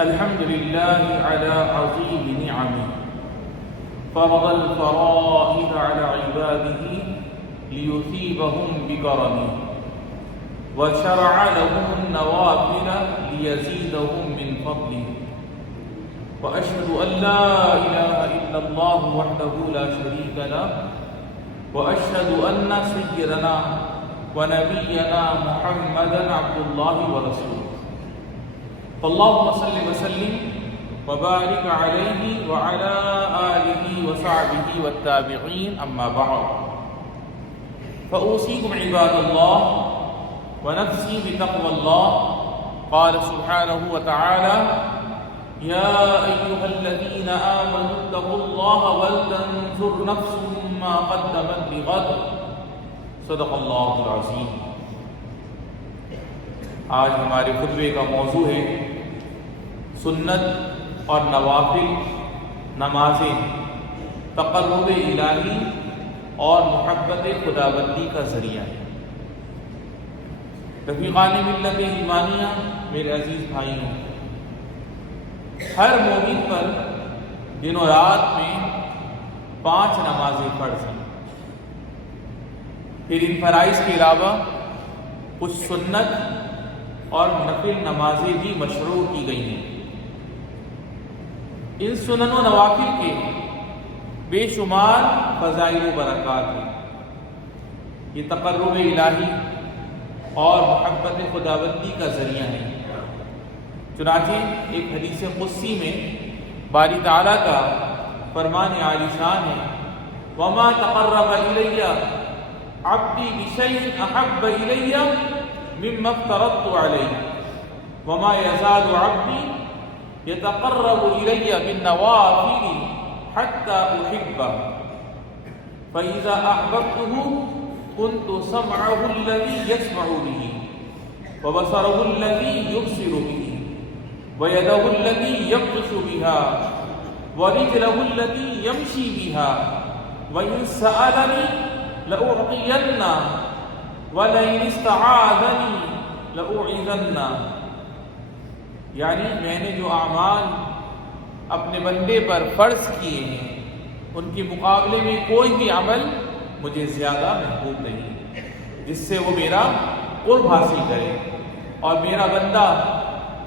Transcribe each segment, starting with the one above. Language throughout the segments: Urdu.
الحمد لله على عظيم نعمه فرض الفرائض على عباده ليثيبهم بكرمه وشرع لهم النوافل ليزيدهم من فضله وأشهد أن لا إله إلا الله وحده لا شريك له وأشهد أن سيدنا ونبينا محمدا عبد الله ورسوله فاللهم صل وسلم وبارك عليه وعلى آله وصحبه والتابعين أما بعد فأوصيكم عباد الله ونفسي بتقوى الله قال سبحانه وتعالى يا أيها الذين آمنوا اتقوا الله ولتنظر نفس ما قدمت لغد صدق اللہ العظیم۔ آج ہمارے خطبے کا موضوع ہے سنت اور نوافل نمازیں تقرب الہی اور محبت خداوندی کا ذریعہ ہے۔ رفیقان ملت ایمانیہ، میرے عزیز بھائیوں، ہر مومن پر دن و رات میں 5 نمازیں فرض ہیں، پھر ان فرائض کے علاوہ کچھ سنت اور نفل نمازیں بھی مشروع کی گئی ہیں۔ ان سنن و نوافل کے بے شمار فضائل و برکات ہیں۔ یہ تقرب الہی اور محبت خداوندی کا ذریعہ ہے۔ چنانچہ ایک حدیث قدسی میں باری تعالیٰ کا فرمان عالی شان ہے وَمَا تَقَرَّبَ إِلَيَّ عَبْدِي بِشَيْءٍ أَحَبَّ إِلَيَّ مِمَّا افْتَرَضْتُ عَلَيْهِ وَمَا يَزَالُ عَبْدِي يَتَقَرَّبُ إِلَيَّ بِالنَّوَافِلِ حَتَّى أُحِبَّهُ فَإِذَا أَحْبَبْتُهُ كُنْتُ سَمْعَهُ الَّذِي يَسْمَعُ بِهِ وَبَصَرَهُ الَّذِي يُبْصِرُ بِهِ وَيَدَهُ الَّتِي يَبْطِشُ بِهَا وَرِجْلَهُ الَّتِي يَمْشِي بِهَا وَإِنْ سَأَلَنِي لَأُعْطِيَنَّ وَلَئِنِ اسْتَعَاذَنِي لَأُعِيذَنَّ۔ یعنی میں نے جو اعمال اپنے بندے پر فرض کیے ہیں ان کے مقابلے میں کوئی بھی عمل مجھے زیادہ محبوب نہیں جس سے وہ میرا قرب حاصل کرے، اور میرا بندہ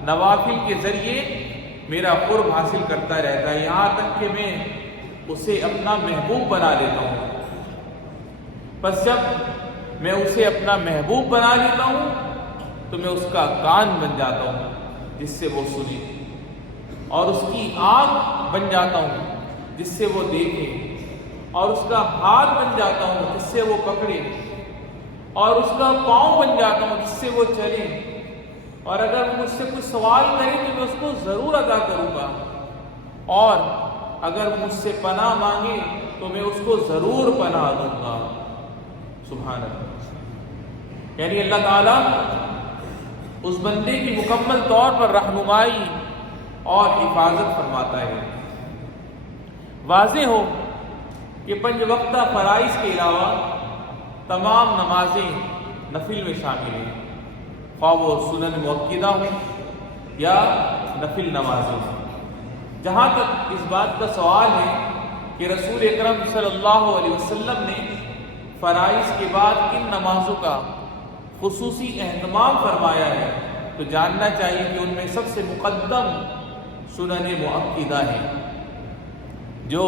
نوافل کے ذریعے میرا قرب حاصل کرتا رہتا ہے، یہاں تک کہ میں اسے اپنا محبوب بنا لیتا ہوں۔ پس جب میں اسے اپنا محبوب بنا لیتا ہوں تو میں اس کا کان بن جاتا ہوں جس سے وہ سنے، اور اس کی آنکھ بن جاتا ہوں جس سے وہ دیکھے، اور اس کا ہاتھ بن جاتا ہوں جس سے وہ پکڑے، اور اس کا پاؤں بن جاتا ہوں جس سے وہ چلے، اور اگر وہ مجھ سے کچھ سوال کرے تو میں اس کو ضرور ادا کروں گا، اور اگر مجھ سے پناہ مانگے تو میں اس کو ضرور پناہ دوں گا۔ سبحان اللہ۔ یعنی اللہ تعالیٰ اس بندے کی مکمل طور پر رہنمائی اور حفاظت فرماتا ہے۔ واضح ہو کہ 5 وقتہ فرائض کے علاوہ تمام نمازیں نفل میں شامل ہیں، خواہ وہ سنن مؤکدہ ہوں یا نفل نمازیں ہوں۔ جہاں تک اس بات کا سوال ہے کہ رسول اکرم صلی اللہ علیہ وسلم نے فرائض کے بعد کن نمازوں کا خصوصی اہتمام فرمایا ہے تو جاننا چاہیے کہ ان میں سب سے مقدم سنن مؤکدہ ہیں جو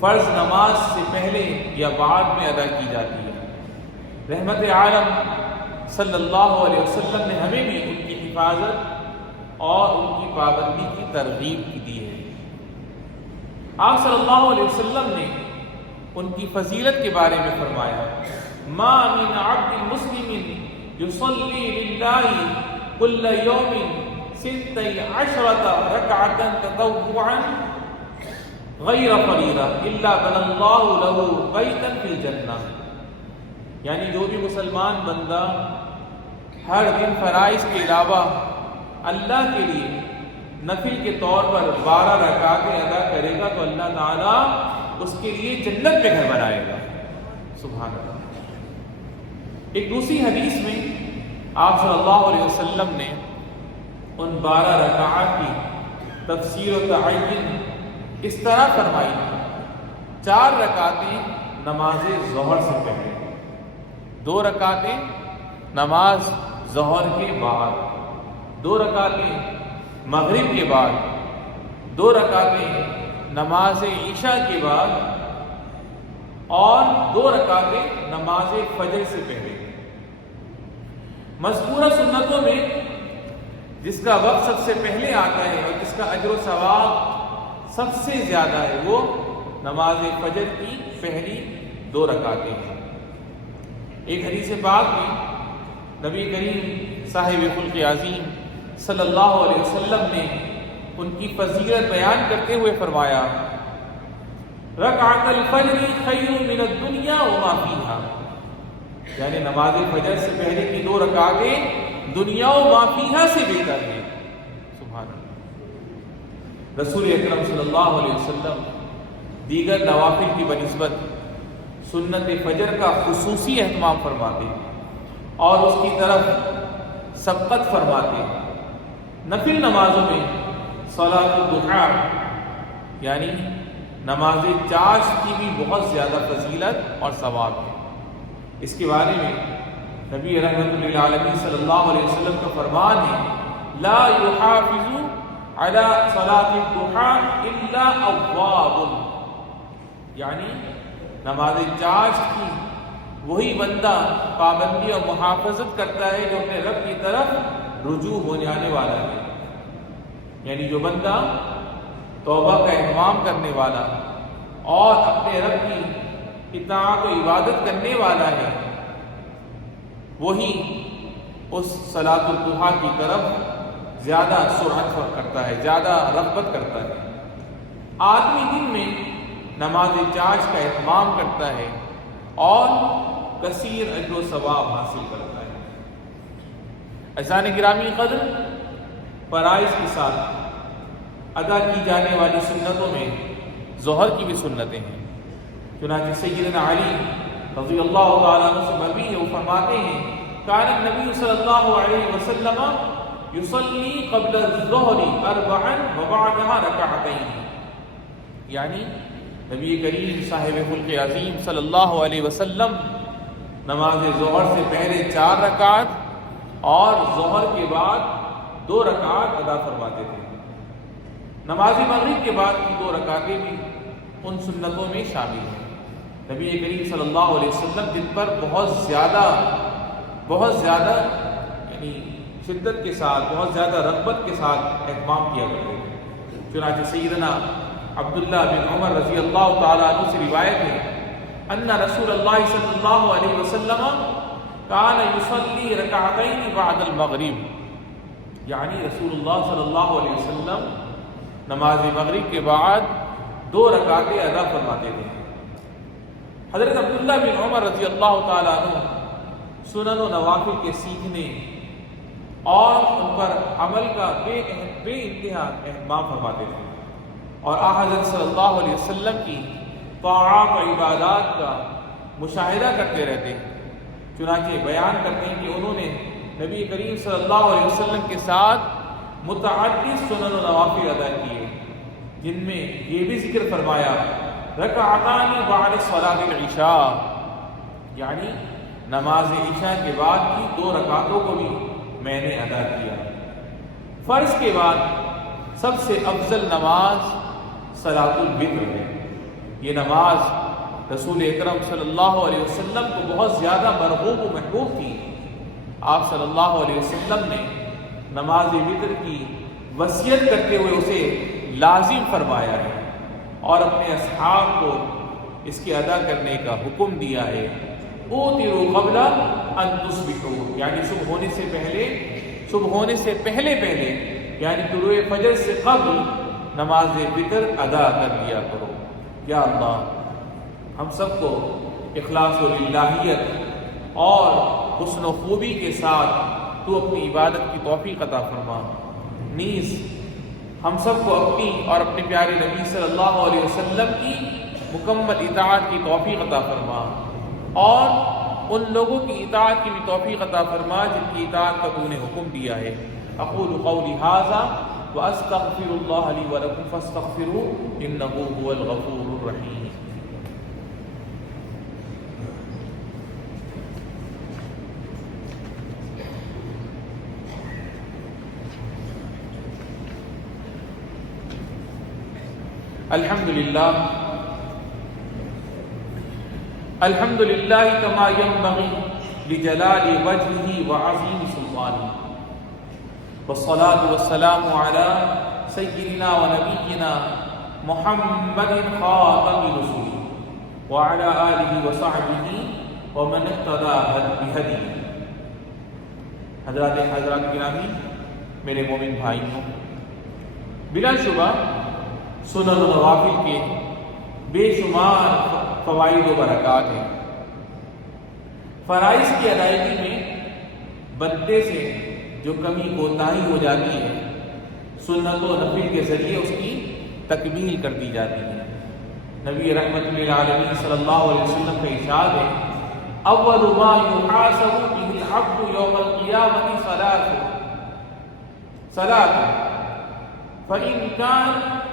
فرض نماز سے پہلے یا بعد میں ادا کی جاتی ہے۔ رحمت عالم صلی اللہ علیہ وسلم نے ہمیں بھی ان کی حفاظت اور ان کی پابندی کی ترغیب دی ہے۔ آپ صلی اللہ علیہ وسلم نے ان کی فضیلت کے بارے میں فرمایا ما من عبد مسلم یصلی للہ کل یوم 16 رکعۃ تطوعا غیر فریضہ الا بنى اللہ له بیتا فی الجنہ۔ یعنی جو بھی مسلمان بندہ ہر دن فرائض کے علاوہ اللہ کے لیے نفل کے طور پر 12 رکعتیں ادا کرے گا تو اللہ تعالیٰ اس کے لیے جنت میں گھر بنائے گا۔ سبحان اللہ۔ ایک دوسری حدیث میں آپ صلی اللہ علیہ وسلم نے ان 12 رکعات کی تفسیر و تعین اس طرح فرمائی: 4 رکعتیں نماز ظہر سے پہلے، 2 رکعتیں نماز ظہر کے بعد، 2 رکعتیں مغرب کے بعد، 2 رکعتیں نماز عشاء کے بعد، اور 2 رکعتیں نماز فجر سے پہلے۔ مذکورہ سنتوں میں جس کا وقت سب سے پہلے آتا ہے اور جس کا اجر و ثواب سب سے زیادہ ہے وہ نماز فجر کی پہلی 2 رکعتیں ہیں۔ ایک حدیث پاک میں نبی کریم صاحب خلق عظیم صلی اللہ علیہ وسلم نے ان کی فضیلت بیان کرتے ہوئے فرمایا: رکعت الفجر خیر من الدنیا وما فیہا، یعنی نماز فجر سے پہلے کی 2 رکعتیں دنیا و ما فیہا سے بہتر ہیں۔ سبحان اللہ۔ رسول اکرم صلی اللہ علیہ وسلم دیگر نوافل کی بنسبت سنت فجر کا خصوصی اہتمام فرماتے اور اس کی طرف سبقت فرماتے۔ نفل نمازوں میں صلاۃ الضحیٰ یعنی نماز چاشت کی بھی بہت زیادہ فضیلت اور ثواب ہے۔ اس کے بارے میں نبی رحمت للعالمین صلی اللہ علیہ وسلم کا فرمان ہے: لا يحافظ على صلاۃ الضحیٰ الا اواب، یعنی نماز چاشت کی وہی بندہ پابندی اور محافظت کرتا ہے جو اپنے رب کی طرف رجوع ہونے آنے والا ہے، یعنی جو بندہ توبہ کا اہتمام کرنے والا اور اپنے رب کی اطاعت و عبادت کرنے والا ہے وہی اس صلاۃ الضحیٰ کی طرف زیادہ سرعت کرتا ہے، زیادہ رغبت کرتا ہے۔ آدمی دن میں نماز چاشت کا اہتمام کرتا ہے اور کثیر اجر و ثواب حاصل کرتا ہے۔ عزیزان گرامی قدر، فرائض کے ساتھ ادا کی جانے والی سنتوں میں ظہر کی بھی سنتیں ہیں۔ چنانچہ سیدنا علی رضی اللہ تعالیٰ عنہ سے مروی ہے، وہ فرماتے ہیں: کان النبی صلی اللہ علیہ وسلم یصلی قبل الظہر 4 وبعدها 2، یعنی نبی کریم صاحب خلق عظیم صلی اللہ علیہ وسلم نماز ظہر سے پہلے 4 رکعت اور ظہر کے بعد 2 رکعت ادا فرماتے تھے۔ نماز مغرب کے بعد کی 2 رکعتیں بھی ان سنتوں میں شامل ہیں۔ نبی کریم صلی اللہ علیہ وسلم جن پر بہت زیادہ یعنی شدت کے ساتھ، بہت زیادہ رغبت کے ساتھ اہتمام کیا کرتے تھے۔ چنانچہ سیدنا عبداللہ بن عمر رضی اللہ تعالیٰ عنہ سے روایت ہے: ان رسول اللہ صلی اللہ علیہ وسلم کان یصلی 2 بعد المغرب، یعنی رسول اللہ صلی اللہ علیہ وسلم نماز مغرب کے بعد 2 رکعتیں ادا فرماتے تھے۔ حضرت عبداللہ بن عمر رضی اللہ تعالیٰ عنہ سنن و نوافل کے سیکھنے اور ان پر عمل کا بے انتہا اہتمام فرماتے تھے، اور حضرت صلی اللہ علیہ وسلم کی طاعات و عبادات کا مشاہدہ کرتے رہتے ہیں۔ چنانچہ بیان کرتے ہیں کہ انہوں نے نبی کریم صلی اللہ علیہ وسلم کے ساتھ متعدد سنن و نوافل ادا کیے، جن میں یہ بھی ذکر فرمایا: رکعتان بعد صلاۃ العشاء، یعنی نماز عشاء کے بعد کی 2 رکعتوں کو بھی میں نے ادا کیا۔ فرض کے بعد سب سے افضل نماز صلاۃ الوتر ہے۔ یہ نماز رسول اکرم صلی اللہ علیہ وسلم کو بہت زیادہ مرغوب و محبوب تھی۔ آپ صلی اللہ علیہ وسلم نے نماز وتر کی وصیت کرتے ہوئے اسے لازم فرمایا ہے اور اپنے اصحاب کو اس کے ادا کرنے کا حکم دیا ہے۔ اوتروا قبل ان تصبحوا، یعنی صبح ہونے سے پہلے یعنی طلوع فجر سے قبل نماز وتر ادا کر لیا کرو۔ یا اللہ، ہم سب کو اخلاص و للہیت اور حسن و خوبی کے ساتھ تو اپنی عبادت کی توفیق عطا فرما۔ نیز ہم سب کو اپنی اور اپنے پیارے نبی صلی اللہ علیہ وسلم کی مکمل اطاعت کی توفیق عطا فرما، اور ان لوگوں کی اطاعت کی بھی توفیق عطا فرما جن کی اطاعت کا تو نے حکم دیا ہے۔ اقول قولی ھذا واستغفر اللہ لی ولکم فاستغفروہ انہ هو الغفور الرحیم. الحمدللہ الحمدللہ کما ینبغی لجلال وجہہ وعظیم سلطانہ والصلاة والسلام علی سیدنا ونبینا محمد خاتم رسول وعلی آلہ وصحبہ ومن اقتدى بہدیہ. حضرات گرامی، میرے مومن بھائیوں، بلا شبہ سنن و نوافل کے بے شمار فوائد و برکات ہیں. فرائض کی ادائیگی میں بندے سے جو کمی کوتاہی ہو جاتی ہے، سنت و نفل کے ذریعے اس کی تکمیل کر دی جاتی ہے. نبی رحمت للعالمین صلی اللہ علیہ وسلم کا ارشاد ہے: اول ما یحاسب به العبد یوم القیامۃ صلاۃ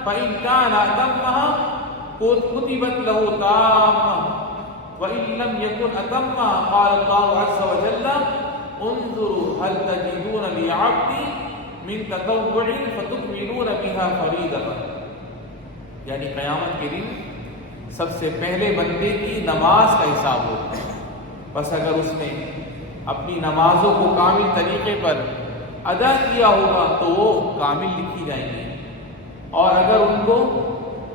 فإن كان أتمها كتبت له تامة وإن لم يكن أتمها قال الله عز وجل انظروا هل تجدون لعبدي من تطوع فتكملون بها فريضة. یعنی قیامت کے دن سب سے پہلے بندے کی نماز کا حساب ہوگا. بس اگر اس نے اپنی نمازوں کو کامل طریقے پر ادا کیا ہوگا تو وہ کامل لکھی جائیں گی، اور اگر ان کو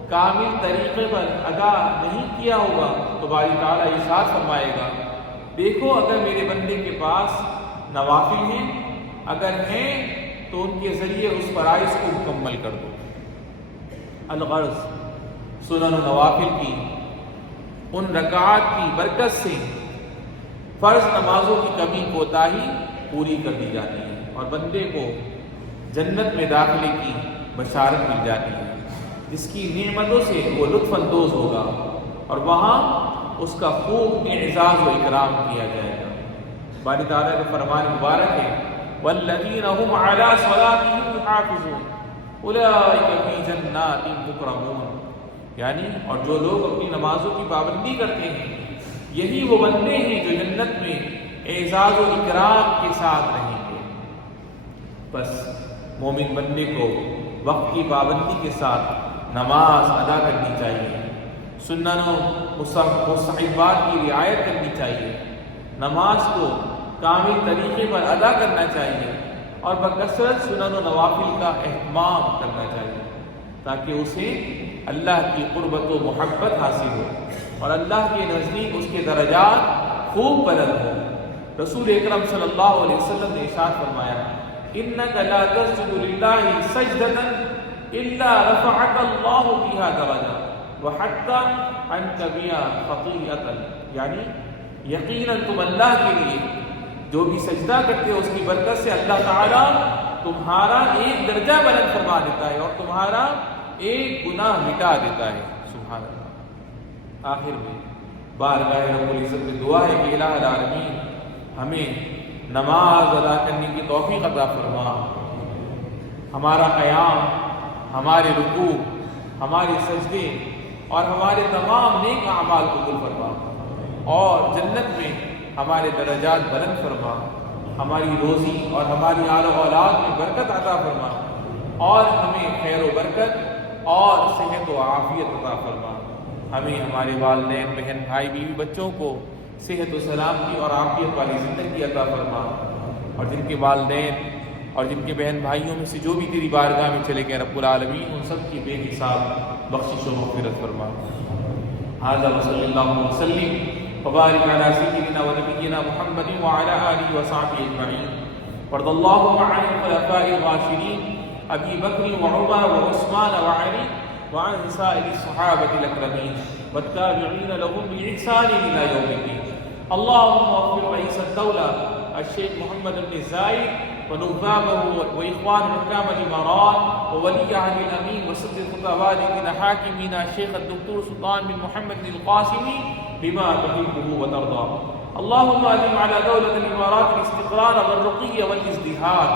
کامل طریقے پر ادا نہیں کیا ہوگا تو باری تعالیٰ ارشاد فرمائے گا: دیکھو اگر میرے بندے کے پاس نوافل ہیں، اگر ہیں تو ان کے ذریعے اس فرائض کو مکمل کر دو. الغرض، سنن و نوافل کی ان رکعات کی برکت سے فرض نمازوں کی کمی کوتاہی پوری کر دی جاتی ہے اور بندے کو جنت میں داخلے کی بشارت مل جاتی ہے، جس کی نعمتوں سے وہ لطف اندوز ہوگا اور وہاں اس کا خوب اعزاز و اکرام کیا جائے گا. باری تعالیٰ کا فرمان مبارک ہے: والذین هم علی صلاتهم یحافظون اولئک فی جنات مکرمون. یعنی اور جو لوگ اپنی نمازوں کی پابندی کرتے ہیں، یہی وہ بندے ہیں جو جنت میں اعزاز و اکرام کے ساتھ رہیں گے. بس مومن بندے کو وقت کی پابندی کے ساتھ نماز ادا کرنی چاہیے، سنن و مستحبات کی رعایت کرنی چاہیے، نماز کو کامل طریقے پر ادا کرنا چاہیے اور بکثرت سنن و نوافل کا اہتمام کرنا چاہیے تاکہ اسے اللہ کی قربت و محبت حاصل ہو اور اللہ کے نزدیک اس کے درجات خوب بلند ہو. رسول اکرم صلی اللہ علیہ وسلم نے ارشاد فرمایا: إنك لا تسجد لله سجدة إلا رفعك الله بها درجة وحتى عنك بها خطيئة. یعنی یقیناً تم اللہ کے لیے جو بھی سجدہ کرتے ہو اس کی برکت سے اللہ تعالیٰ تمہارا ایک درجہ بلند فرما دیتا ہے اور تمہارا ایک گناہ مٹا دیتا ہے. سبحان اللہ. آخر میں بارگاہ رب العزت میں دعا ہے کہ الہ العالمین ہمیں نماز ادا کرنے کی توفیق عطا فرما، ہمارا قیام، ہمارے رکوع، ہمارے سجدے اور ہمارے تمام نیک اعمال قبول فرما اور جنت میں ہمارے درجات بلند فرما، ہماری روزی اور ہماری آل و اولاد میں برکت عطا فرما اور ہمیں خیر و برکت اور صحت و عافیت عطا فرما. ہمیں ہمارے والدین، بہن، بھائی، بیوی، بچوں کو صحت و سلامتی اور عافیت والی زندگی عطا فرما اور جن کے والدین اور جن کے بہن بھائیوں میں سے جو بھی تیری بارگاہ میں چلے گئے رب العالمین ان سب کی بے حساب بخشش و مغفرت فرما. ھذا وصلی اللہ وسلم وبارک علی سیدنا و نبینا محمد وعلی آلہ وصحبہ اجمعین. وارض اللہم عن الخلفاء الراشدین ابی بکر وعمر وعثمان وعلی وعن سائر الصحابة الأكرمين والتابعين لهم بإحسان إلى يوم الدين. اللهم اغفر رئيس الدولة الشيخ محمد بن زايد ونظامه وإخوان حكام الإمارات وولي عهد الأمين وسد خطابات حاكمين الشيخ الدكتور سلطان بن محمد القاسمي بما تحبه وترضى. اللهم أدم على دولة الإمارات الاستقرار والرقي والازدهار.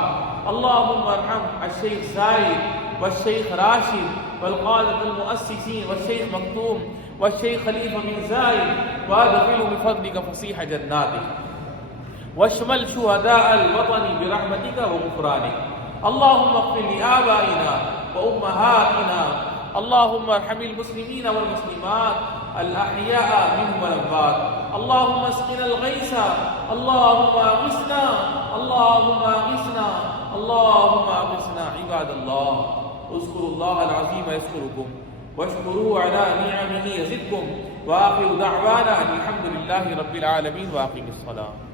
اللهم ارحم الشيخ زايد والشيخ راشد والقادة المؤسسين والشيخ مكتوم والشيخ خليفة بن زايد وادخلهم بفضلك فصيح جناتك واشمل شهداء الوطن برحمتك وغفرانك. اللهم اغفر لآبائنا وأمهاتنا. اللهم ارحم المسلمين والمسلمات الأحياء منهم والأموات. اللهم اسقنا الغيث. اللهم اغثنا. اللهم اغثنا. اللهم اغثنا. عباد الله اذكروا الله العظيم يذكركم واشكروه على نعمه يزدكم. وآخر دعوانا أن الحمد لله رب العالمين وأقم الصلاة.